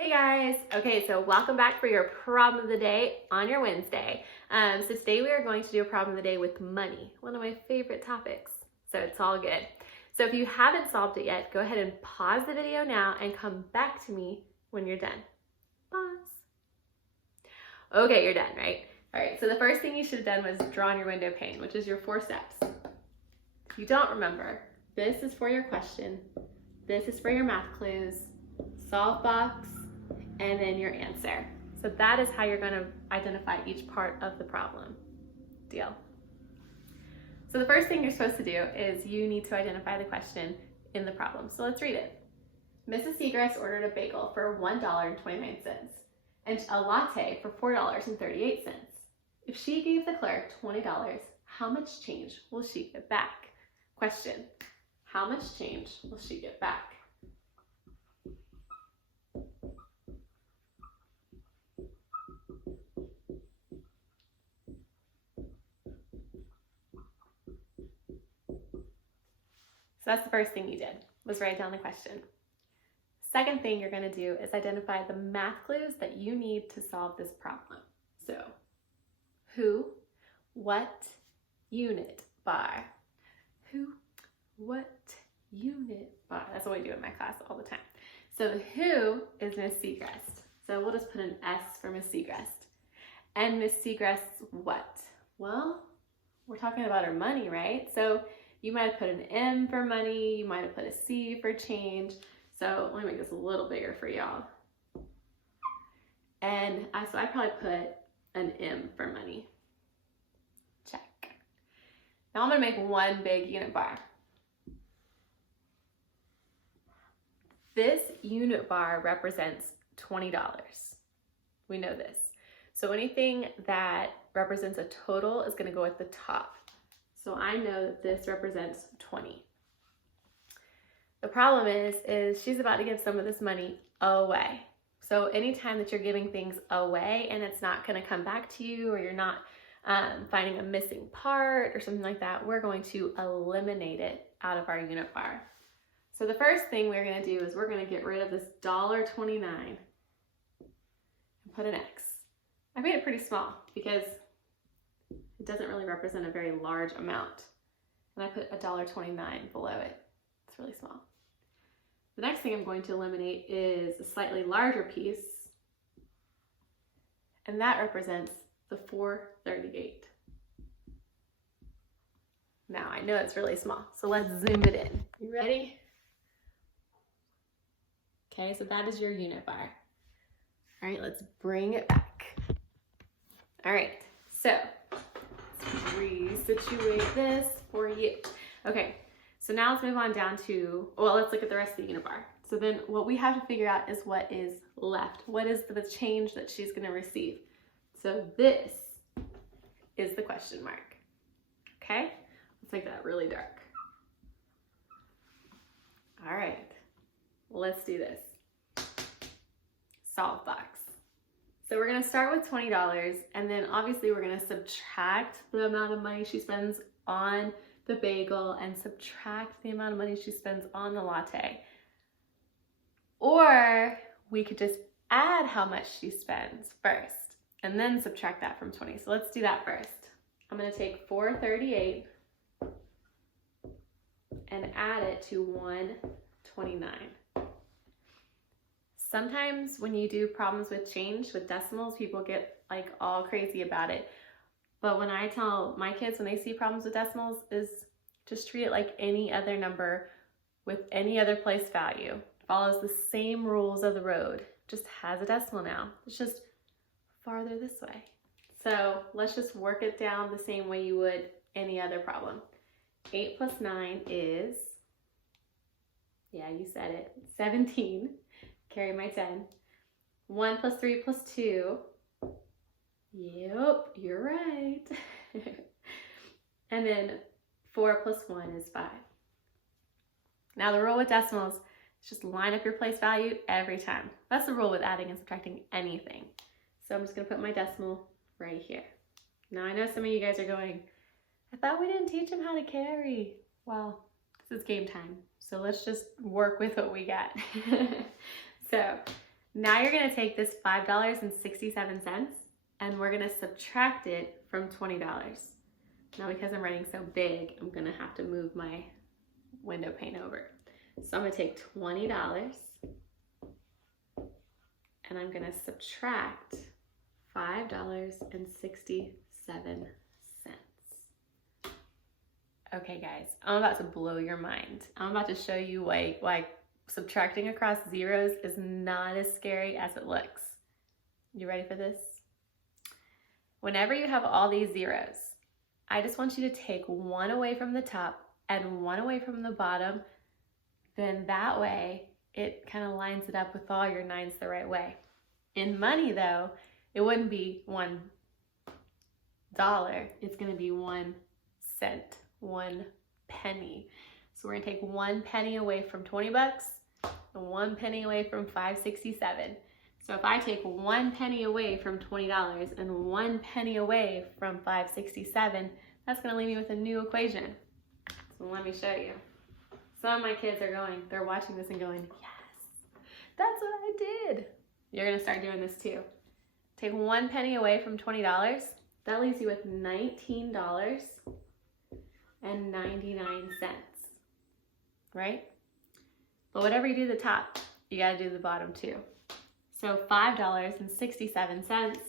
Hey guys! Okay, so welcome back for your problem of the day on your Wednesday. So today we are going to do a problem of the day with money, one of my favorite topics. So it's all good. So if you haven't solved it yet, go ahead and pause the video now and come back to me when you're done. Pause. Okay, you're done, right? All right, so the first thing you should have done was draw on your window pane, which is your 4 steps. If you don't remember, this is for your question, this is for your math clues, solve box, and then your answer. So that is how you're going to identify each part of the problem. Deal? So the first thing you're supposed to do is you need to identify the question in the problem. So let's read it. Mrs. Seagrass ordered a bagel for $1.29 and a latte for $4.38. If she gave the clerk $20, how much change will she get back? Question: how much change will she get back? So that's the first thing you did, was write down the question. Second thing you're going to do is identify the math clues that you need to solve this problem. So, who, what, unit, bar. Who, what, unit, bar. That's what we do in my class all the time. So the who is Miss Seagrass. So we'll just put an S for Miss Seagrass. And Miss Seagrass what? Well, we're talking about her money, right? So you might have put an M for money, you might have put a C for change. So let me make this a little bigger for y'all. And so I probably put an M for money. Check. Now I'm gonna make one big unit bar. This unit bar represents $20. We know this. So anything that represents a total is gonna go at the top. So I know that this represents 20. The problem is she's about to give some of this money away. So anytime that you're giving things away and it's not going to come back to you, or you're not finding a missing part or something like that, we're going to eliminate it out of our unit bar. So the first thing we're going to do is we're going to get rid of this $1.29 and put an X. I made it pretty small because it doesn't really represent a very large amount. And I put $1.29 below it. It's really small. The next thing I'm going to eliminate is a slightly larger piece, and that represents the $4.38. Now I know it's really small, so let's zoom it in. You ready? Okay, so that is your unit bar. All right, let's bring it back. All right, so let's resituate this for you. Okay, so now let's move on down to, well, let's look at the rest of the unit bar. So then what we have to figure out is what is left. What is the change that she's gonna receive? So this is the question mark, okay? Let's make that really dark. All right, let's do this. Solve box. So we're gonna start with $20, and then obviously we're gonna subtract the amount of money she spends on the bagel and subtract the amount of money she spends on the latte. Or we could just add how much she spends first and then subtract that from 20. So let's do that first. I'm gonna take $4.38 and add it to $1.29. Sometimes when you do problems with change, with decimals, people get like all crazy about it. But when I tell my kids when they see problems with decimals is just treat it like any other number with any other place value. Follows the same rules of the road, just has a decimal now. It's just farther this way. So let's just work it down the same way you would any other problem. 8 plus 9 is, yeah, you said it, 17. Carry my 10. 1 plus 3 plus 2. Yep, you're right. And then 4 plus 1 is 5. Now the rule with decimals is just line up your place value every time. That's the rule with adding and subtracting anything. So I'm just gonna put my decimal right here. Now I know some of you guys are going, I thought we didn't teach them how to carry. Well, this is game time. So let's just work with what we got. So Now you're gonna take this $5.67 and we're gonna subtract it from $20. Now because I'm writing so big, I'm gonna have to move my window pane over. So I'm gonna take $20 and I'm gonna subtract $5.67. Okay guys, I'm about to blow your mind. I'm about to show you why subtracting across zeros is not as scary as it looks. You ready for this? Whenever you have all these zeros, I just want you to take one away from the top and one away from the bottom. Then that way, it kind of lines it up with all your nines the right way. In money though, it wouldn't be $1. It's gonna be 1 cent, 1 penny. So we're gonna take 1 penny away from 20 bucks and 1 penny away from $5.67. So if I take 1 penny away from $20 and 1 penny away from $5.67, that's gonna leave me with a new equation. So let me show you. Some of my kids they're watching this and going, yes, that's what I did. You're gonna start doing this too. Take 1 penny away from $20. That leaves you with $19.99, right? But whatever you do the top, you gotta do the bottom too. So $5.67,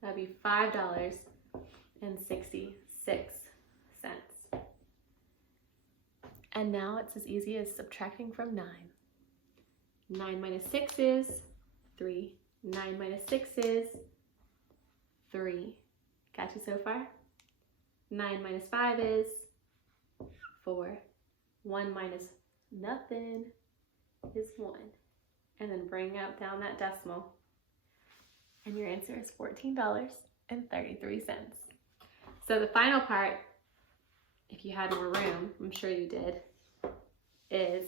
that'd be $5.66. And now it's as easy as subtracting from 9. 9 minus 6 is 3. 9 minus 6 is 3. Got you so far? 9 minus 5 is 4. 1 minus nothing is 1. And then bring down that decimal. And your answer is $14.33. So the final part, if you had more room, I'm sure you did, is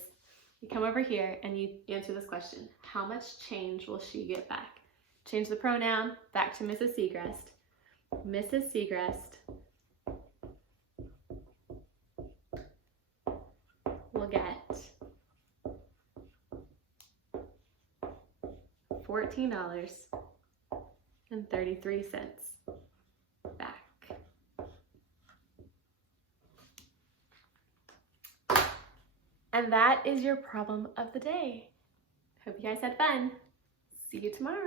you come over here and you answer this question. How much change will she get back? Change the pronoun back to Mrs. Segrest. Mrs. Segrest will get $14.33 back. And that is your problem of the day. Hope you guys had fun. See you tomorrow.